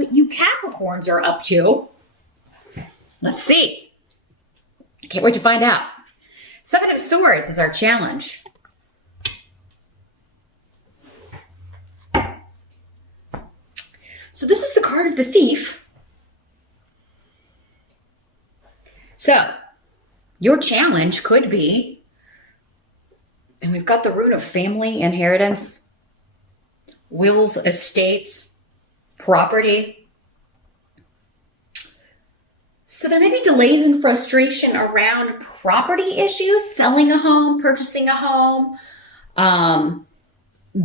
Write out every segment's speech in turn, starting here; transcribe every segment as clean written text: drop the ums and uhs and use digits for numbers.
what you Capricorns are up to. Let's see. I can't wait to find out. Seven of Swords is our challenge. So this is the card of the Thief. So your challenge could be, and we've got the rune of family, inheritance, wills, estates, property. So there may be delays and frustration around property issues, selling a home, purchasing a home,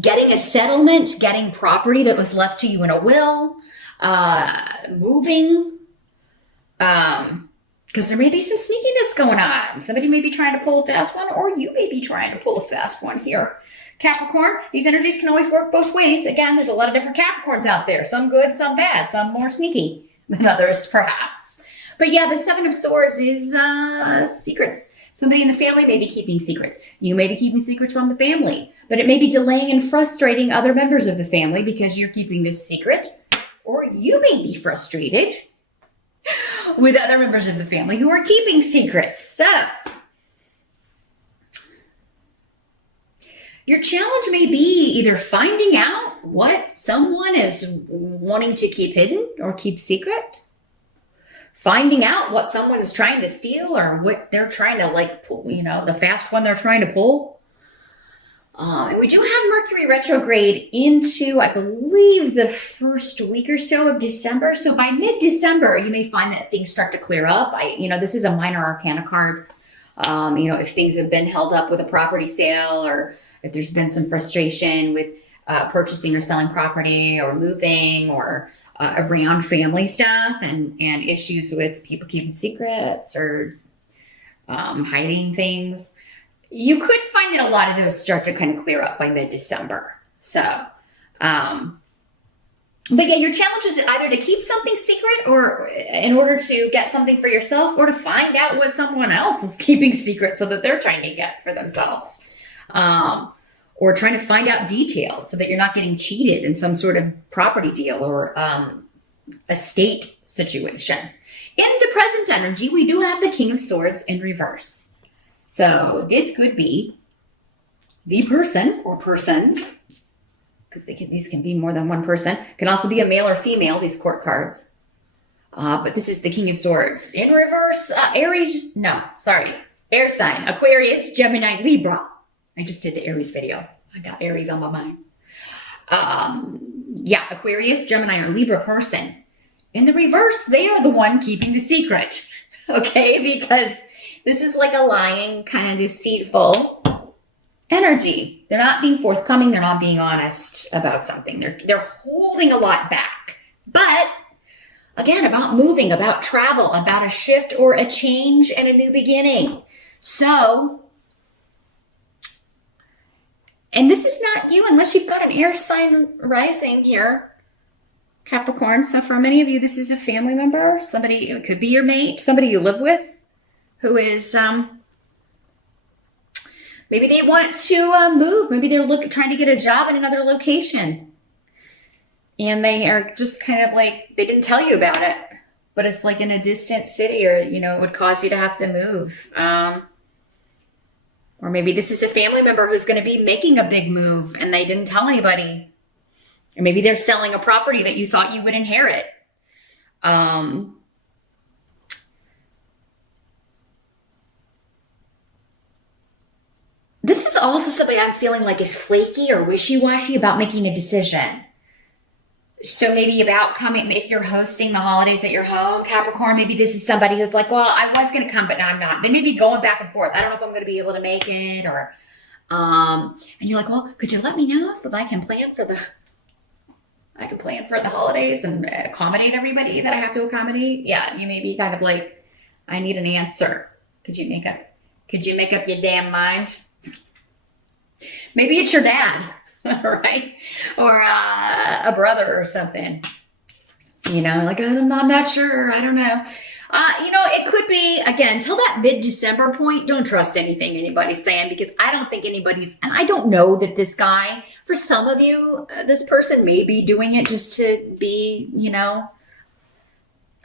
getting a settlement, getting property that was left to you in a will, moving, because there may be some sneakiness going on. Somebody may be trying to pull a fast one, or you may be trying to pull a fast one here. Capricorn, these energies can always work both ways. Again, there's a lot of different Capricorns out there. Some good, some bad, some more sneaky than others, perhaps. But yeah, the Seven of Swords is secrets. Somebody in the family may be keeping secrets. You may be keeping secrets from the family, but it may be delaying and frustrating other members of the family because you're keeping this secret, or you may be frustrated with other members of the family who are keeping secrets. So your challenge may be either finding out what someone is wanting to keep hidden or keep secret, finding out what someone is trying to steal or what they're trying to like pull, you know, the fast one they're trying to pull. And we do have Mercury retrograde into, I believe, the first week or so of December. So by mid-December, you may find that things start to clear up. This is a minor arcana card. If things have been held up with a property sale, or if there's been some frustration with purchasing or selling property or moving, or around family stuff and issues with people keeping secrets or hiding things, you could find that a lot of those start to kind of clear up by mid-December. So, but yeah, your challenge is either to keep something secret, or in order to get something for yourself, or to find out what someone else is keeping secret so that they're trying to get for themselves. Or trying to find out details so that you're not getting cheated in some sort of property deal or estate situation. In the present energy, we do have the King of Swords in reverse. So this could be the person or persons, because these can be more than one person. Can also be a male or female, these court cards. But this is the King of Swords. In reverse, air sign, Aquarius, Gemini, Libra. I just did the Aries video. I got Aries on my mind. Aquarius, Gemini, or Libra person. In the reverse, they are the one keeping the secret. Okay? Because this is like a lying, kind of deceitful energy. They're not being forthcoming. They're not being honest about something. They're holding a lot back. But again, about moving, about travel, about a shift or a change and a new beginning. So, and this is not you unless you've got an air sign rising here, Capricorn. So for many of you, this is a family member, somebody, it could be your mate, somebody you live with, who is, maybe they want to move. Maybe they're trying to get a job in another location. And they are just kind of like, they didn't tell you about it, but it's like in a distant city, or, it would cause you to have to move. Or maybe this is a family member who's going to be making a big move and they didn't tell anybody. Or maybe they're selling a property that you thought you would inherit. This is also somebody I'm feeling like is flaky or wishy-washy about making a decision. So maybe about coming, if you're hosting the holidays at your home, Capricorn, maybe this is somebody who's like, well, I was going to come, but now I'm not. They may be going back and forth. I don't know if I'm going to be able to make it, or, and you're like, well, could you let me know so that I can plan for the holidays and accommodate everybody that I have to accommodate? Yeah, you may be kind of like, I need an answer. Could you make up your damn mind? Maybe it's your dad, right? Or a brother or something. You know, like, I'm not sure. I don't know. You know, it could be, again, till that mid-December point, don't trust anything anybody's saying, because I don't think anybody's, and I don't know that this guy, for some of you, this person may be doing it just to be, you know,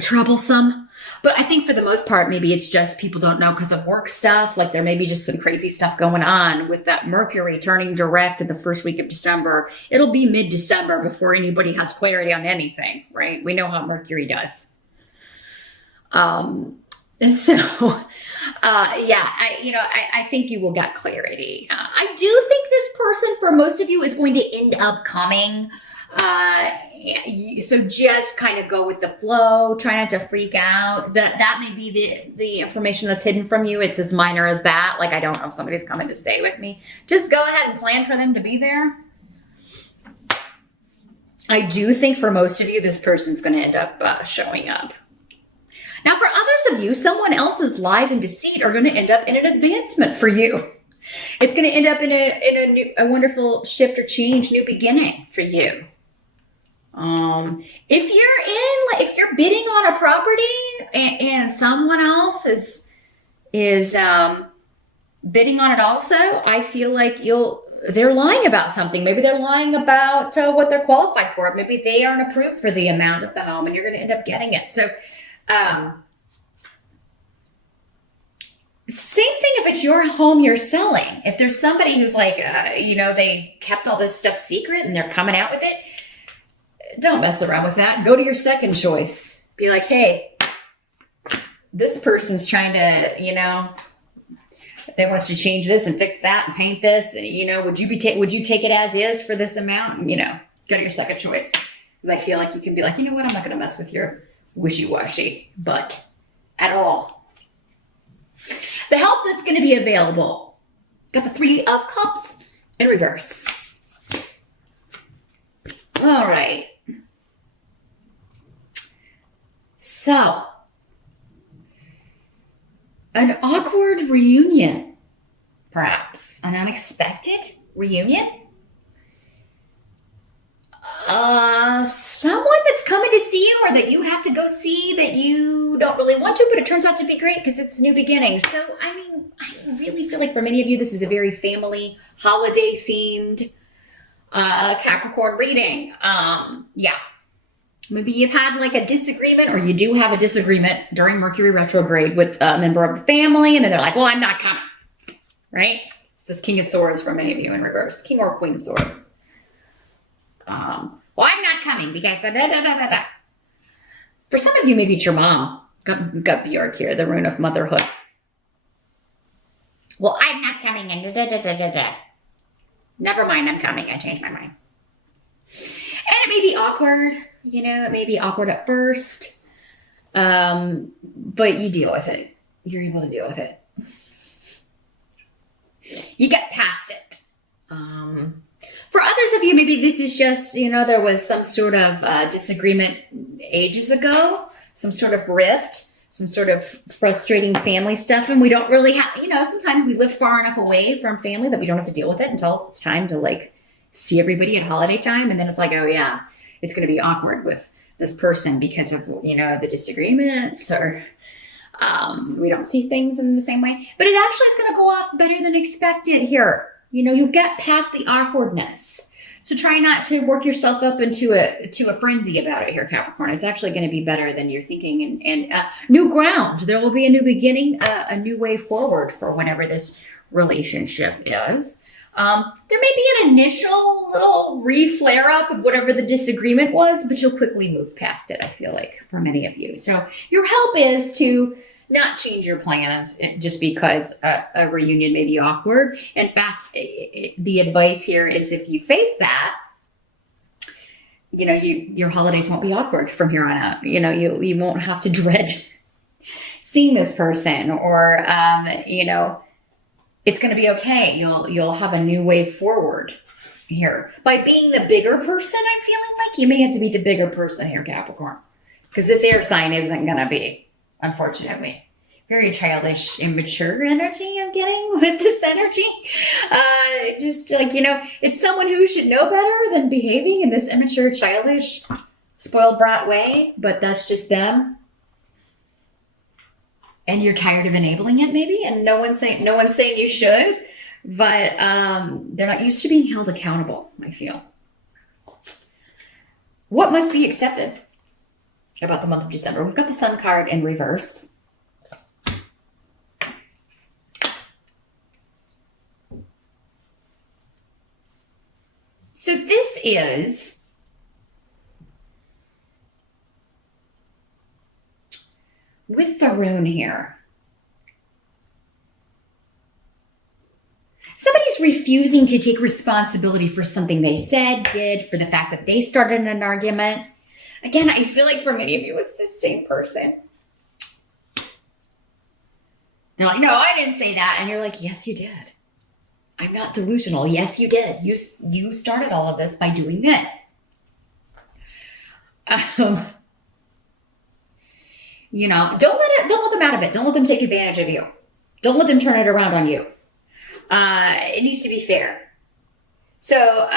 troublesome. But I think for the most part, maybe it's just people don't know because of work stuff. Like there may be just some crazy stuff going on with that Mercury turning direct in the first week of December. It'll be mid-December before anybody has clarity on anything, right? We know how Mercury does. Yeah, I think you will get clarity. I do think this person, for most of you, is going to end up coming. So just kind of go with the flow. Try not to freak out. That may be the information that's hidden from you. It's as minor as that. Like, I don't know if somebody's coming to stay with me. Just go ahead and plan for them to be there. I do think for most of you, this person's going to end up showing up. Now, for others of you, someone else's lies and deceit are going to end up in an advancement for you. It's going to end up in a wonderful shift or change, new beginning for you. If you're bidding on a property and someone else is bidding on it also, I feel like they're lying about something. Maybe they're lying about what they're qualified for. Maybe they aren't approved for the amount of the home and you're going to end up getting it. So, same thing if it's your home you're selling. If there's somebody who's like, they kept all this stuff secret and they're coming out with it, don't mess around with that. Go to your second choice. Be like, hey, this person's trying to, they want us to change this and fix that and paint this. Would you take it as is for this amount? Go to your second choice. Because I feel like you can be like, you know what? I'm not going to mess with your wishy-washy butt at all. The help that's going to be available. Got the 3 of Cups in reverse. All right. So, an awkward reunion, perhaps. An unexpected reunion. Someone that's coming to see you or that you have to go see that you don't really want to, but it turns out to be great because it's new beginnings. So, I really feel like for many of you, this is a very family, holiday-themed Capricorn reading. Yeah. Maybe you've had like a disagreement, or you do have a disagreement during Mercury retrograde with a member of the family, and then they're like, well, I'm not coming, right? It's this King of Swords for many of you in reverse. King or Queen of Swords. Well, I'm not coming because da. For some of you, maybe it's your mom. Got Bjork here, the rune of motherhood. Well, I'm not coming and da. Never mind, I'm coming. I changed my mind. And it may be awkward. It may be awkward at first. But you deal with it. You're able to deal with it. You get past it. For others of you, maybe this is just, there was some sort of disagreement ages ago, some sort of rift, some sort of frustrating family stuff. And we don't really have, sometimes we live far enough away from family that we don't have to deal with it until it's time to see everybody at holiday time. And then it's like, oh yeah, it's going to be awkward with this person because of, the disagreements, or we don't see things in the same way. But it actually is going to go off better than expected here. You'll get past the awkwardness. So try not to work yourself up into a frenzy about it here, Capricorn. It's actually going to be better than you're thinking. And new ground. There will be a new beginning, a new way forward for whenever this relationship is. There may be an initial little re-flare up of whatever the disagreement was, but you'll quickly move past it, I feel like, for many of you. So your help is to not change your plans just because a reunion may be awkward. In fact, the advice here is if you face that, your holidays won't be awkward from here on out. You won't have to dread seeing this person, or, it's going to be okay. You'll have a new way forward here. By being the bigger person, I'm feeling like you may have to be the bigger person here, Capricorn. Because this air sign isn't going to be, unfortunately. Very childish, immature energy I'm getting with this energy. Just like, it's someone who should know better than behaving in this immature, childish spoiled brat way, but that's just them. And you're tired of enabling it maybe, and no one's saying you should, but they're not used to being held accountable, I feel. What must be accepted about the month of December? We've got the Sun card in reverse. So this is with the rune here. Somebody's refusing to take responsibility for something they said, did, for the fact that they started an argument. Again, I feel like for many of you, it's the same person. They're like, no, I didn't say that. And you're like, yes, you did. I'm not delusional. Yes, you did. You started all of this by doing this. You know, don't let them out of it. Don't let them take advantage of you. Don't let them turn it around on you. It needs to be fair. So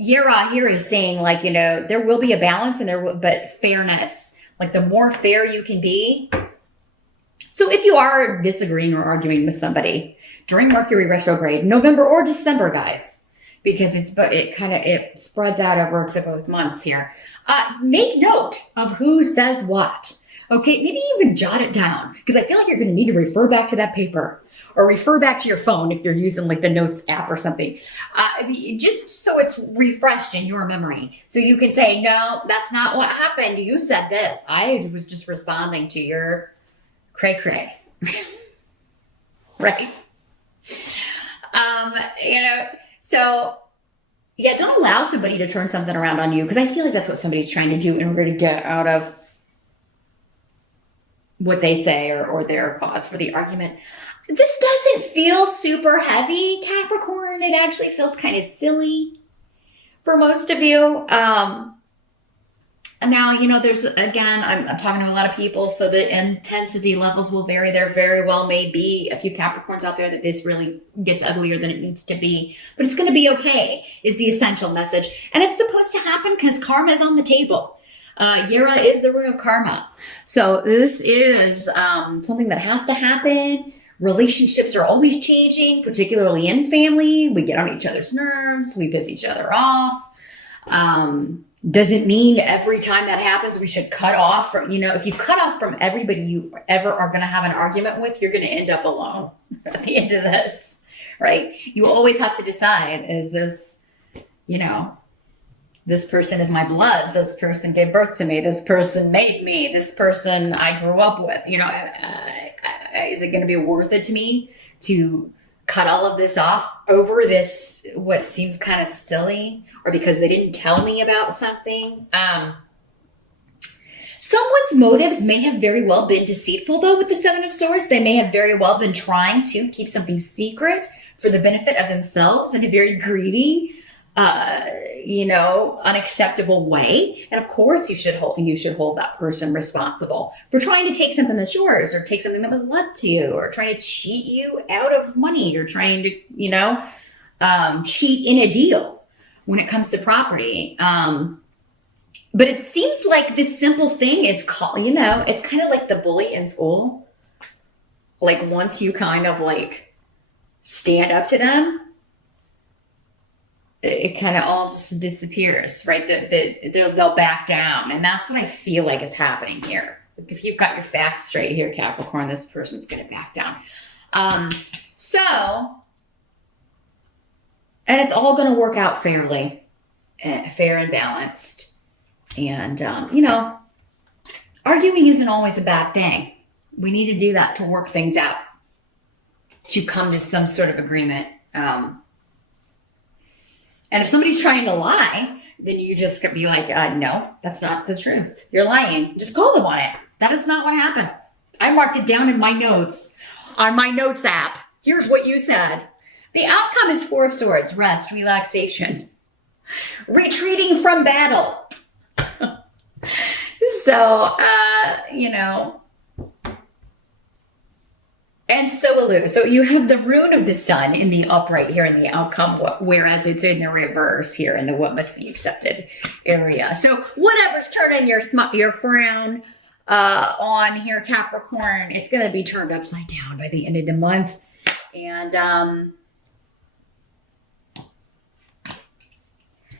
Yera here is saying, like, you know, there will be a balance but fairness, like the more fair you can be. So if you are disagreeing or arguing with somebody during Mercury retrograde, November or December, guys, because it spreads out over to both months here. Make note of who says what. Okay, maybe even jot it down, because I feel like you're going to need to refer back to that paper or refer back to your phone if you're using like the notes app or something, just so it's refreshed in your memory. So you can say, no, that's not what happened. You said this. I was just responding to your cray-cray. Right? You know, so yeah, don't allow somebody to turn something around on you, because I feel like that's what somebody's trying to do in order to get out of what they say or their cause for the argument. This doesn't feel super heavy, Capricorn. It actually feels kind of silly for most of you. And now, you know, there's, again, I'm talking to a lot of people, so the intensity levels will vary. There very well may be a few Capricorns out there that this really gets uglier than it needs to be, but it's going to be okay, is the essential message. And it's supposed to happen because karma is on the table. Yera is the rune of karma. So this is something that has to happen. Relationships are always changing, particularly in family. We get on each other's nerves. We piss each other off. Doesn't mean every time that happens, we should cut off from, you know, if you cut off from everybody you ever are going to have an argument with, you're going to end up alone at the end of this, right? You always have to decide, is this, you know, this person is my blood. This person gave birth to me. This person made me. This person I grew up with. You know, is it going to be worth it to me to cut all of this off over this, what seems kind of silly, or because they didn't tell me about something? Someone's motives may have very well been deceitful, though, with the Seven of Swords. They may have very well been trying to keep something secret for the benefit of themselves in a very greedy, you know, unacceptable way. And of course you should hold that person responsible for trying to take something that's yours, or take something that was left to you, or trying to cheat you out of money, or trying to, you know, cheat in a deal when it comes to property. But it seems like this simple thing is called, you know, it's kind of like the bully in school. Like once you kind of like stand up to them, it kind of all just disappears, right? They'll back down. And that's what I feel like is happening here. If you've got your facts straight here, Capricorn, this person's going to back down. And it's all going to work out fairly, fair and balanced. And, you know, arguing isn't always a bad thing. We need to do that to work things out, to come to some sort of agreement. And if somebody's trying to lie, then you just be like, no, that's not the truth. You're lying. Just call them on it. That is not what happened. I marked it down in my notes on my notes app. Here's what you said. The outcome is Four of Swords, rest, relaxation, retreating from battle. So, you know, And so, so you have the rune of the sun in the upright here in the outcome, whereas it's in the reverse here in the what must be accepted area. So whatever's turning your frown on here, Capricorn, it's going to be turned upside down by the end of the month. And,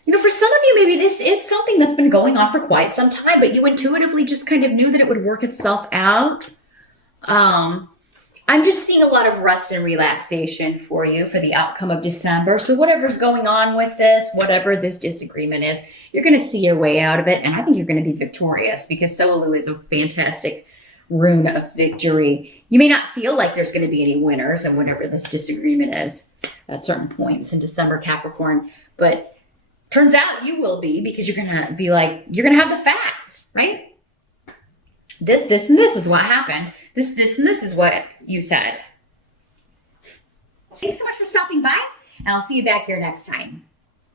you know, for some of you, maybe this is something that's been going on for quite some time, but you intuitively just kind of knew that it would work itself out. I'm just seeing a lot of rest and relaxation for you for the outcome of December. So whatever's going on with this, whatever this disagreement is, you're going to see your way out of it. And I think you're going to be victorious because Soulu is a fantastic rune of victory. You may not feel like there's going to be any winners in whatever this disagreement is at certain points in December, Capricorn. But turns out you will be, because you're going to be like, you're going to have the facts, right? This, and this is what happened. This, and this is what you said. Thanks so much for stopping by, and I'll see you back here next time.